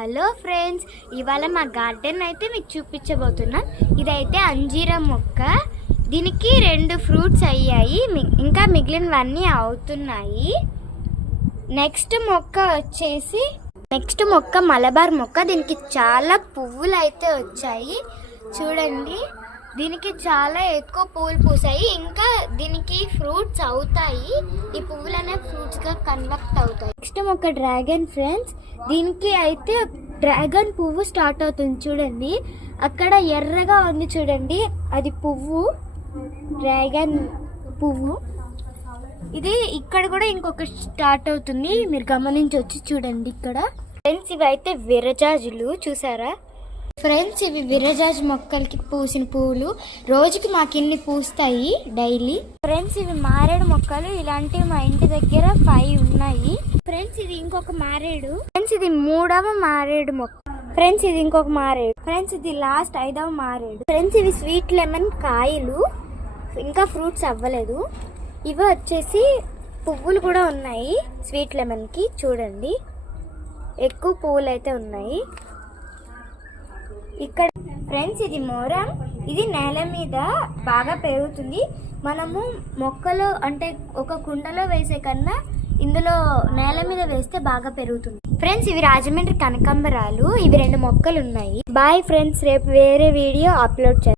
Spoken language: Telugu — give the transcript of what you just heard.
హలో ఫ్రెండ్స్, ఇవాళ మా గార్డెన్ అయితే మీకు చూపించబోతున్నాం. ఇదైతే అంజీరా మొక్క. దీనికి 2 ఫ్రూట్స్ అయ్యాయి, ఇంకా మిగిలినవన్నీ అవుతున్నాయి. నెక్స్ట్ మొక్క మలబార్ మొక్క. దీనికి చాలా పువ్వులు అయితే వచ్చాయి చూడండి. దీనికి చాలా ఎక్కువ పువ్వులు పూసాయి. ఇంకా దీనికి ఫ్రూట్స్ అవుతాయి. ఈ పువ్వులు అనేవి ఫ్రూట్స్ గా కన్వర్ట్ అవుతాయి. నెక్స్ట్ మొక్క డ్రాగన్ ఫ్రెండ్స్. దీనికి అయితే డ్రాగన్ పువ్వు స్టార్ట్ అవుతుంది చూడండి. అక్కడ ఎర్రగా ఉంది చూడండి, అది పువ్వు, డ్రాగన్ పువ్వు. ఇది ఇక్కడ కూడా ఇంకొక స్టార్ట్ అవుతుంది, మీరు గమనించవచ్చు చూడండి ఇక్కడ. ఫ్రెండ్స్ ఇవి అయితే విరజాజులు, చూసారా ఫ్రెండ్స్? ఇవి విరజాజు మొక్కలకి పూసిన పువ్వులు. రోజుకి మాకు ఇన్ని పూస్తాయి డైలీ. ఫ్రెండ్స్ ఇవి మారేడు మొక్కలు. ఇలాంటివి మా ఇంటి దగ్గర 5 ఉన్నాయి. ఫ్రెండ్స్ ఇది ఇంకొక మారేడు. ఫ్రెండ్స్ ఇది 3వ మారేడు మొక్క. ఫ్రెండ్స్ ఇది ఇంకొక మారేడు. ఫ్రెండ్స్ ఇది లాస్ట్ 5వ మారేడు. ఫ్రెండ్స్ ఇవి స్వీట్ లెమన్ కాయలు, ఇంకా ఫ్రూట్స్ అవ్వలేదు. ఇవి వచ్చేసి పువ్వులు కూడా ఉన్నాయి స్వీట్ లెమన్ కి. చూడండి ఎక్కువ పువ్వులు అయితే ఉన్నాయి ఇక్కడ. ఫ్రెండ్స్ ఇది మోరం. ఇది నేల మీద బాగా పెరుగుతుంది. మనము మొక్కలు అంటే ఒక కుండలో వేసే కన్నా ఇందులో నేల మీద వేస్తే బాగా పెరుగుతుంది. ఫ్రెండ్స్ ఇవి రాజమండ్రి కనకాంబరాలు. ఇవి 2 మొక్కలు ఉన్నాయి. బాయ్ ఫ్రెండ్స్, రేపు వేరే వీడియో అప్లోడ్ చేస్తాను.